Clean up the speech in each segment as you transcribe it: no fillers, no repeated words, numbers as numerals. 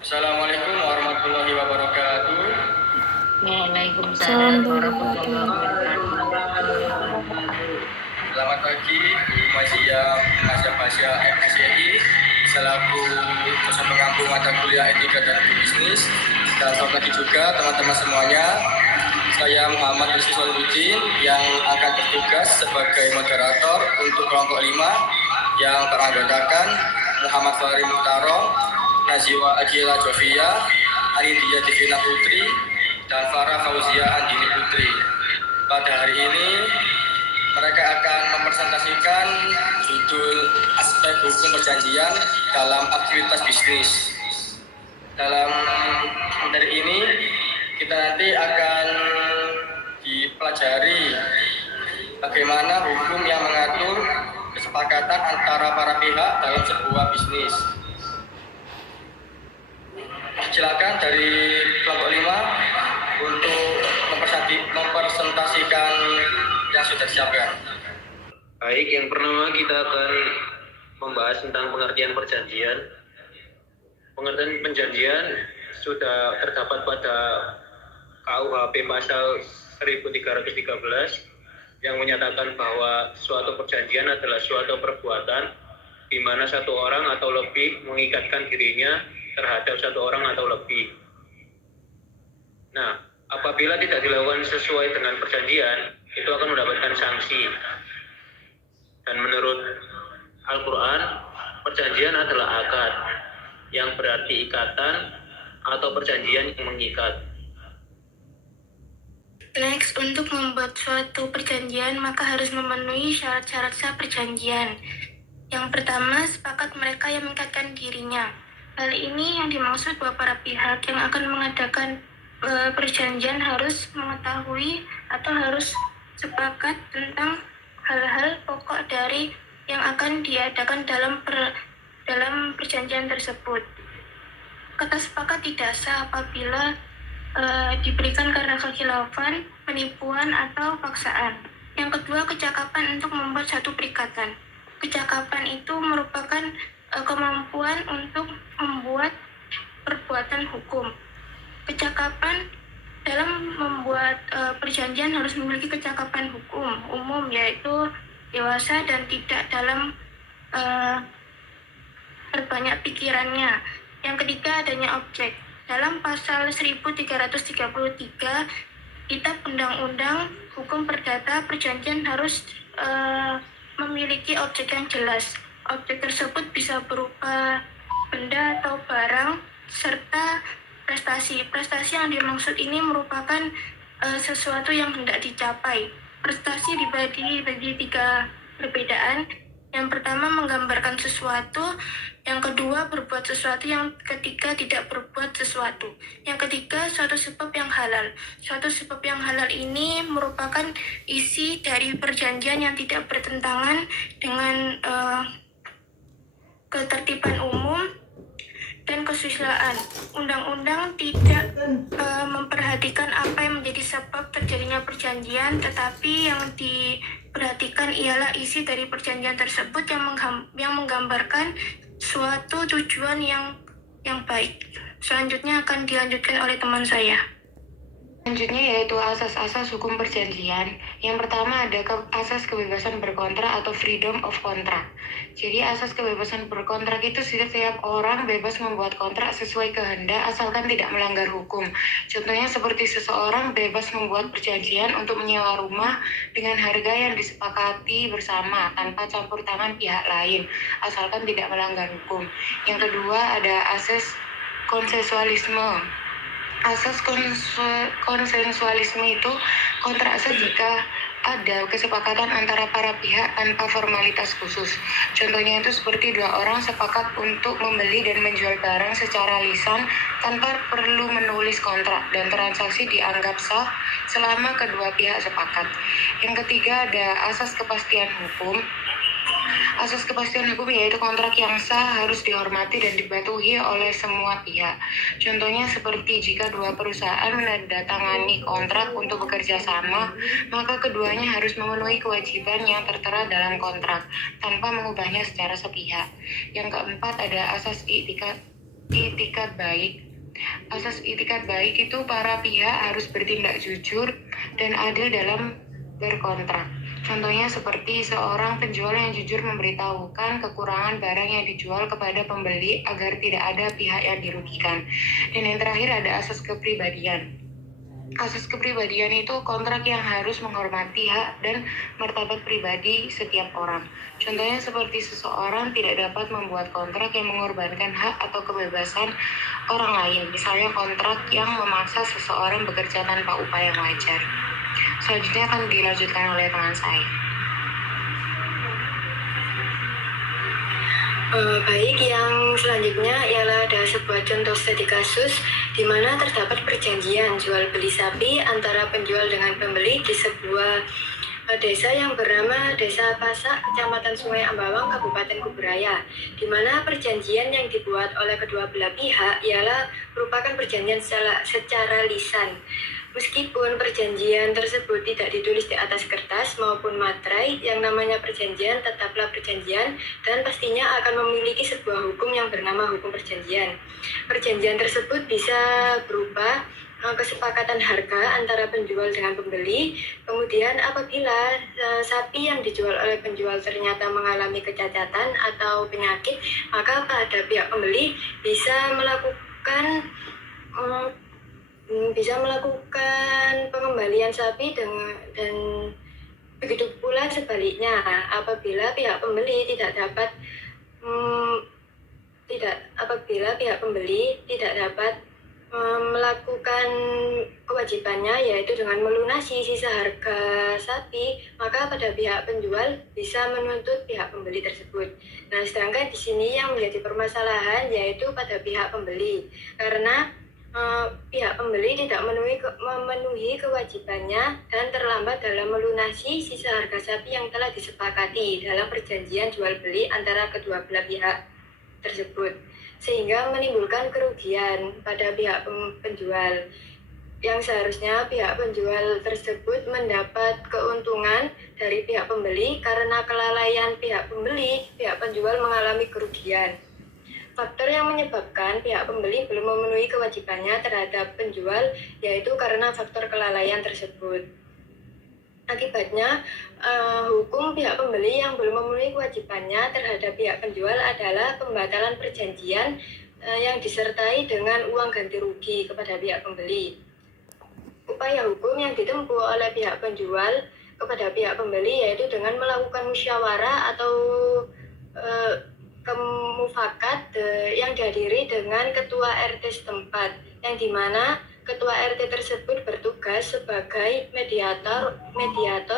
Assalamualaikum warahmatullahi wabarakatuh. Waalaikumsalam warahmatullahi wabarakatuh. Selamat pagi Bu Mazia Fasya FSCI selaku dosen pengampu mata kuliah etika dan bisnis. Dan selamat pagi juga teman-teman semuanya. Saya Muhammad Rizky Solihuddin yang akan bertugas sebagai moderator untuk kelompok 5 yang beranggotakan Muhammad Fahri Muhtaro, Naziwa Akila Jovia, Arindia Divina Putri, dan Farah Fauzia Andini Putri. Pada hari ini mereka akan mempresentasikan judul aspek hukum perjanjian dalam aktivitas bisnis. Dalam materi ini kita nanti akan dipelajari bagaimana hukum yang mengatur kesepakatan antara para pihak dalam sebuah bisnis. Silakan dari kelompok 5 untuk mempresentasikan yang sudah disiapkan. Baik, yang pertama kita akan membahas tentang pengertian perjanjian. Pengertian perjanjian sudah terdapat pada KUHP pasal 1313 yang menyatakan bahwa suatu perjanjian adalah suatu perbuatan di mana satu orang atau lebih mengikatkan dirinya terhadap satu orang atau lebih. Nah, apabila tidak dilakukan sesuai dengan perjanjian, itu akan mendapatkan sanksi. Dan menurut Al-Quran, perjanjian adalah akad, yang berarti ikatan atau perjanjian yang mengikat. Next, untuk membuat suatu perjanjian, maka harus memenuhi syarat-syarat sah perjanjian. Yang pertama, sepakat mereka yang mengikatkan dirinya. Hal ini yang dimaksud bahwa para pihak yang akan mengadakan perjanjian harus mengetahui atau harus sepakat tentang hal-hal pokok dari yang akan diadakan dalam perjanjian tersebut. Kata sepakat tidak sah apabila diberikan karena kekhilafan, penipuan, atau paksaan. Yang kedua, kecakapan untuk membuat satu perikatan. Kecakapan itu merupakan kemampuan untuk membuat perbuatan hukum. Kecakapan dalam membuat perjanjian harus memiliki kecakapan hukum umum, yaitu dewasa dan tidak dalam berbanyak pikirannya. Yang ketiga, adanya objek. Dalam pasal 1333 Kitab Undang-Undang Hukum Perdata, perjanjian harus memiliki objek yang jelas. Objek tersebut bisa berupa benda atau barang serta prestasi. Prestasi yang dimaksud ini merupakan sesuatu yang hendak dicapai. Prestasi dibagi 3 perbedaan. Yang pertama, menggambarkan sesuatu. Yang kedua, berbuat sesuatu. Yang ketiga, tidak berbuat sesuatu. Yang ketiga, suatu sebab yang halal. Suatu sebab yang halal ini merupakan isi dari perjanjian yang tidak bertentangan dengan ketertiban umum dan kesusilaan. Undang-undang tidak memperhatikan apa yang menjadi sebab terjadinya perjanjian, tetapi yang diperhatikan ialah isi dari perjanjian tersebut yang menggambarkan suatu tujuan yang baik. Selanjutnya akan dilanjutkan oleh teman saya. Selanjutnya yaitu asas-asas hukum perjanjian. Yang pertama ada asas kebebasan berkontrak atau freedom of contract. Jadi asas kebebasan berkontrak itu setiap orang bebas membuat kontrak sesuai kehendak asalkan tidak melanggar hukum. Contohnya seperti seseorang bebas membuat perjanjian untuk menyewa rumah dengan harga yang disepakati bersama tanpa campur tangan pihak lain asalkan tidak melanggar hukum. Yang kedua ada asas konsensualisme. Asas konsensualisme itu kontrak sah jika ada kesepakatan antara para pihak tanpa formalitas khusus. Contohnya itu seperti 2 orang sepakat untuk membeli dan menjual barang secara lisan tanpa perlu menulis kontrak dan transaksi dianggap sah selama kedua pihak sepakat. Yang ketiga ada asas kepastian hukum. Asas kepastian hukum yaitu kontrak yang sah harus dihormati dan dipatuhi oleh semua pihak. Contohnya seperti jika 2 perusahaan menandatangani kontrak untuk bekerja sama, maka keduanya harus memenuhi kewajiban yang tertera dalam kontrak tanpa mengubahnya secara sepihak. Yang keempat ada asas i'tikad itikat baik. Asas itikat baik itu para pihak harus bertindak jujur dan adil dalam berkontrak. Contohnya seperti seorang penjual yang jujur memberitahukan kekurangan barang yang dijual kepada pembeli agar tidak ada pihak yang dirugikan. Dan yang terakhir ada asas kepribadian. Asas kepribadian itu kontrak yang harus menghormati hak dan martabat pribadi setiap orang. Contohnya seperti seseorang tidak dapat membuat kontrak yang mengorbankan hak atau kebebasan orang lain. Misalnya kontrak yang memaksa seseorang bekerja tanpa upah yang wajar. Selanjutnya akan dilanjutkan oleh teman saya. Baik, yang selanjutnya ialah ada sebuah contoh studi kasus di mana terdapat perjanjian jual beli sapi antara penjual dengan pembeli di sebuah desa yang bernama Desa Pasak, Kecamatan Sungai Ambawang, Kabupaten Kuburaya, di mana perjanjian yang dibuat oleh kedua belah pihak ialah merupakan perjanjian secara lisan. Meskipun perjanjian tersebut tidak ditulis di atas kertas maupun materai, yang namanya perjanjian tetaplah perjanjian dan pastinya akan memiliki sebuah hukum yang bernama hukum perjanjian. Perjanjian tersebut bisa berupa kesepakatan harga antara penjual dengan pembeli. Kemudian apabila sapi yang dijual oleh penjual ternyata mengalami kecacatan atau penyakit, maka pada pihak pembeli bisa melakukan pengembalian sapi dan begitu pula sebaliknya apabila pihak pembeli tidak dapat melakukan kewajibannya, yaitu dengan melunasi sisa harga sapi, maka pada pihak penjual bisa menuntut pihak pembeli tersebut. Nah, sedangkan di sini yang menjadi permasalahan yaitu pada pihak pembeli, karena pihak pembeli tidak memenuhi kewajibannya dan terlambat dalam melunasi sisa harga sapi yang telah disepakati dalam perjanjian jual beli antara kedua belah pihak tersebut, sehingga menimbulkan kerugian pada pihak penjual, yang seharusnya pihak penjual tersebut mendapat keuntungan dari pihak pembeli. Karena kelalaian pihak pembeli, pihak penjual mengalami kerugian. Faktor yang menyebabkan pihak pembeli belum memenuhi kewajibannya terhadap penjual yaitu karena faktor kelalaian tersebut. Akibatnya, hukum pihak pembeli yang belum memenuhi kewajibannya terhadap pihak penjual adalah pembatalan perjanjian yang disertai dengan uang ganti rugi kepada pihak pembeli. Upaya hukum yang ditempuh oleh pihak penjual kepada pihak pembeli yaitu dengan melakukan musyawarah atau kemufakat yang dihadiri dengan ketua RT setempat, yang dimana ketua RT tersebut bertugas sebagai mediator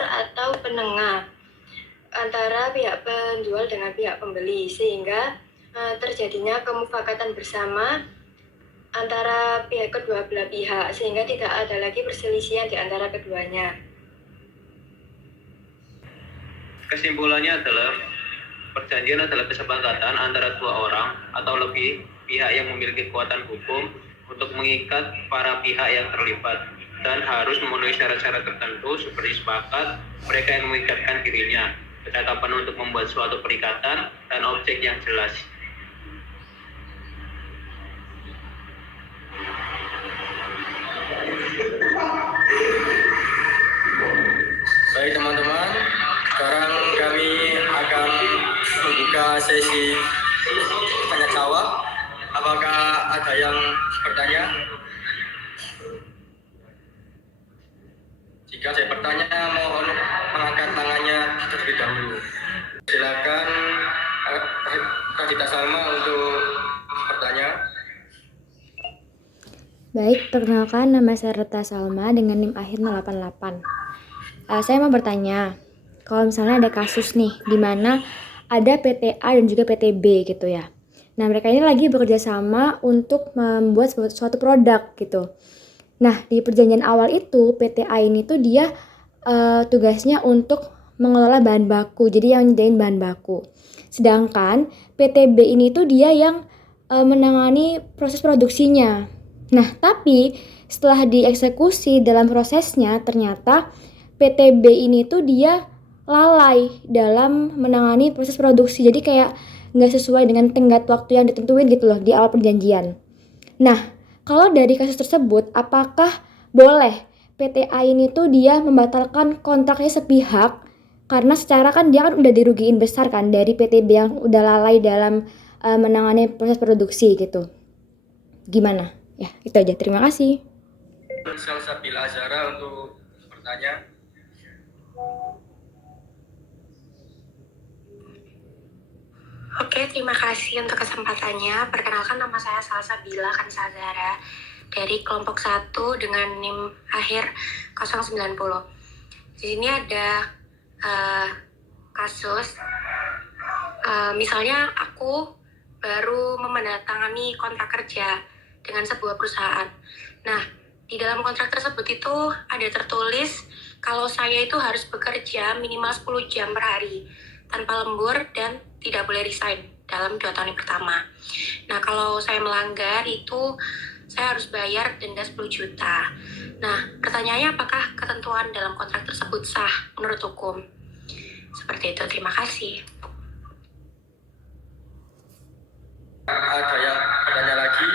atau penengah antara pihak penjual dengan pihak pembeli, sehingga terjadinya kemufakatan bersama antara kedua belah pihak, sehingga tidak ada lagi perselisihan di antara keduanya. Kesimpulannya adalah perjanjian adalah kesepakatan antara dua orang atau lebih pihak yang memiliki kekuatan hukum untuk mengikat para pihak yang terlibat dan harus memenuhi syarat-syarat tertentu seperti sepakat mereka yang mengikatkan dirinya, kecakapan untuk membuat suatu perikatan, dan objek yang jelas. Baik teman-teman, sekarang kami akan membuka sesi tanya jawab. Apakah ada yang bertanya? Jika saya bertanya, mohon mengangkat tangannya terlebih dahulu. Silakan Radita Salma untuk bertanya. Baik, perkenalkan nama saya Radita Salma dengan NIM akhir 088. Saya mau bertanya, kalau misalnya ada kasus nih, di mana ada PTA dan juga PTB gitu ya. Nah, mereka ini lagi bekerja sama untuk membuat suatu produk gitu. Nah, di perjanjian awal itu, PTA ini tuh dia tugasnya untuk mengelola bahan baku, jadi yang nyediain bahan baku. Sedangkan PTB ini tuh dia yang menangani proses produksinya. Nah, tapi setelah dieksekusi dalam prosesnya, ternyata PTB ini tuh dia lalai dalam menangani proses produksi. Jadi kayak nggak sesuai dengan tenggat waktu yang ditentuin gitu loh di awal perjanjian. Nah, kalau dari kasus tersebut, apakah boleh PTA ini tuh dia membatalkan kontraknya sepihak karena secara kan dia kan udah dirugiin besar kan dari PTB yang udah lalai dalam menangani proses produksi gitu. Gimana? Ya, itu aja. Terima kasih. Salsabila Azhara untuk bertanya. Oke, terima kasih untuk kesempatannya. Perkenalkan, nama saya Salsabila Kansazara dari kelompok 1 dengan NIM akhir 090. Di sini ada kasus, misalnya aku baru menandatangani kontrak kerja dengan sebuah perusahaan. Nah, di dalam kontrak tersebut itu ada tertulis kalau saya itu harus bekerja minimal 10 jam per hari tanpa lembur dan tidak boleh resign dalam 2 tahun yang pertama. Nah, kalau saya melanggar itu saya harus bayar denda 10 juta. Nah, pertanyaannya apakah ketentuan dalam kontrak tersebut sah menurut hukum? Seperti itu, terima kasih. Ada yang bertanya lagi?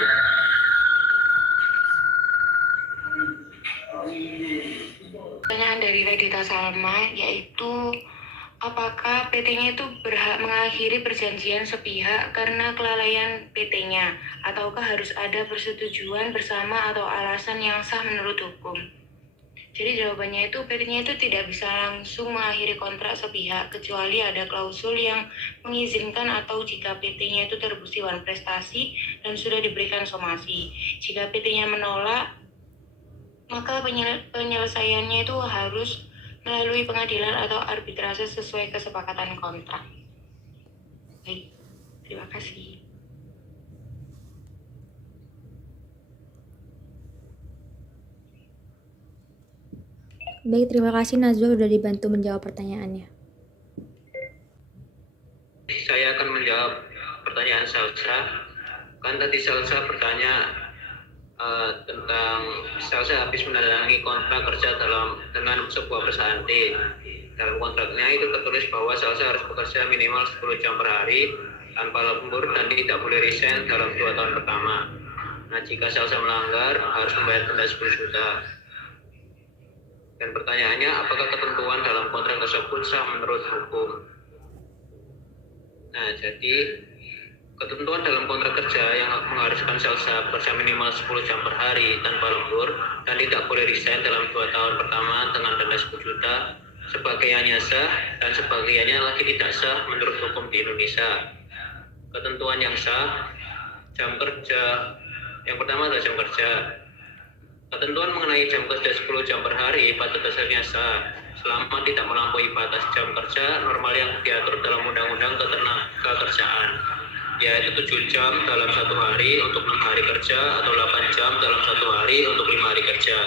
Pertanyaan dari Redita Salma yaitu apakah PT-nya itu berhak mengakhiri perjanjian sepihak karena kelalaian PT-nya ataukah harus ada persetujuan bersama atau alasan yang sah menurut hukum? Jadi jawabannya itu PT-nya itu tidak bisa langsung mengakhiri kontrak sepihak kecuali ada klausul yang mengizinkan atau jika PT-nya itu terbukti prestasi dan sudah diberikan somasi. Jika PT-nya menolak, maka penyelesaiannya itu harus melalui pengadilan atau arbitrase sesuai kesepakatan kontrak. Baik, terima kasih. Baik, terima kasih Nazwa udah dibantu menjawab pertanyaannya. Saya akan menjawab pertanyaan Salsa. Kan tadi Salsa bertanya tentang Salsa habis menandatangani kontrak kerja dengan sebuah perusahaan T. Dalam kontraknya itu tertulis bahwa Salsa harus bekerja minimal 10 jam per hari tanpa lembur dan tidak boleh resign dalam 2 tahun pertama. Nah, jika Salsa melanggar harus membayar denda 10 juta. Dan pertanyaannya, apakah ketentuan dalam kontrak tersebut sah menurut hukum? Nah, jadi ketentuan dalam kontrak kerja yang mengharuskan Salsa bekerja minimal 10 jam per hari tanpa lembur dan tidak boleh resign dalam 2 tahun pertama dengan denda 10 juta sebagiannya sah dan sebagiannya lagi tidak sah menurut hukum di Indonesia. Ketentuan yang sah, jam kerja, yang pertama adalah jam kerja. Ketentuan mengenai jam kerja 10 jam per hari pada dasarnya sah selama tidak melampaui batas jam kerja normal yang diatur dalam Undang-Undang Ketenagakerjaan, yaitu 7 jam dalam 1 hari untuk 6 hari kerja atau 8 jam dalam 1 hari untuk 5 hari kerja.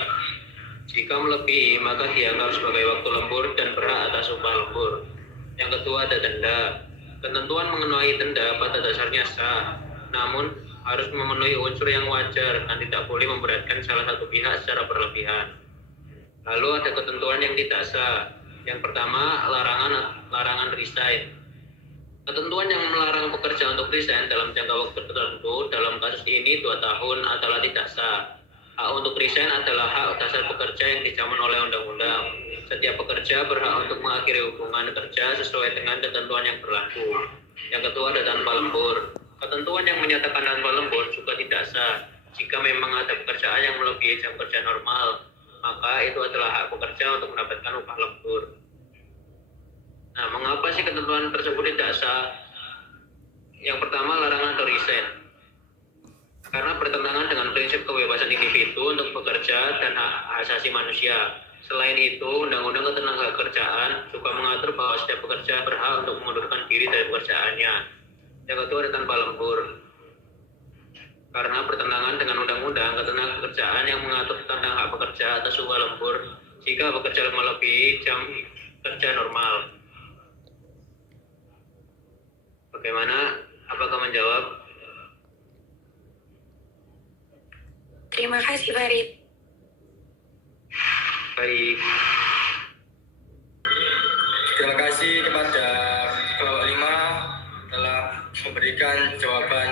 Jika melebihi, maka dianggap sebagai waktu lembur dan berhak atas upah lembur. Yang kedua ada denda. Ketentuan mengenai denda pada dasarnya sah, namun harus memenuhi unsur yang wajar dan tidak boleh memberatkan salah satu pihak secara berlebihan. Lalu ada ketentuan yang tidak sah. Yang pertama, larangan resign. Ketentuan yang melarang pekerja untuk resign dalam jangka waktu tertentu dalam kasus ini 2 tahun adalah tidak sah. Hak untuk resign adalah hak dasar pekerja yang dijamin oleh undang-undang. Setiap pekerja berhak untuk mengakhiri hubungan kerja sesuai dengan ketentuan yang berlaku. Yang kedua ada tanpa lembur. Ketentuan yang menyatakan tanpa lembur juga tidak sah. Jika memang ada pekerjaan yang melebihi jam kerja normal, maka itu adalah hak pekerja untuk mendapatkan upah lembur. Nah, mengapa sih ketentuan tersebut tidak sah? Yang pertama, larangan atau resign. Karena bertentangan dengan prinsip kebebasan individu untuk bekerja dan hak asasi manusia. Selain itu, Undang-Undang Ketenagakerjaan juga mengatur bahwa setiap pekerja berhak untuk mengundurkan diri dari pekerjaannya. Yang kedua ada tanpa lembur. Karena bertentangan dengan Undang-Undang Ketenagakerjaan yang mengatur tentang hak pekerja atas upah lembur jika bekerja melebihi jam kerja normal. Bagaimana? Apakah menjawab? Terima kasih, Farid. Baik. Terima kasih kepada kelompok 5 telah memberikan jawaban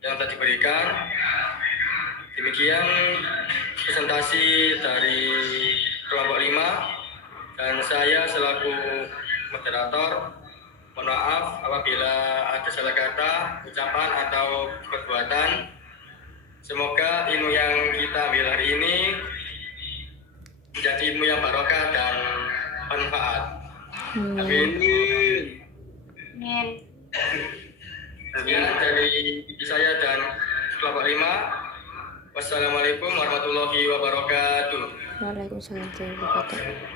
yang telah diberikan. Demikian presentasi dari kelompok 5 dan saya selaku moderator mohon maaf apabila ada salah kata, ucapan atau perbuatan. Semoga ilmu yang kita ambil hari ini menjadi ilmu yang barokah dan manfaat. Amin. Amin. Sekian dari saya dan kelompok 5. Wassalamualaikum warahmatullahi wabarakatuh. Waalaikumsalam warahmatullahi wabarakatuh.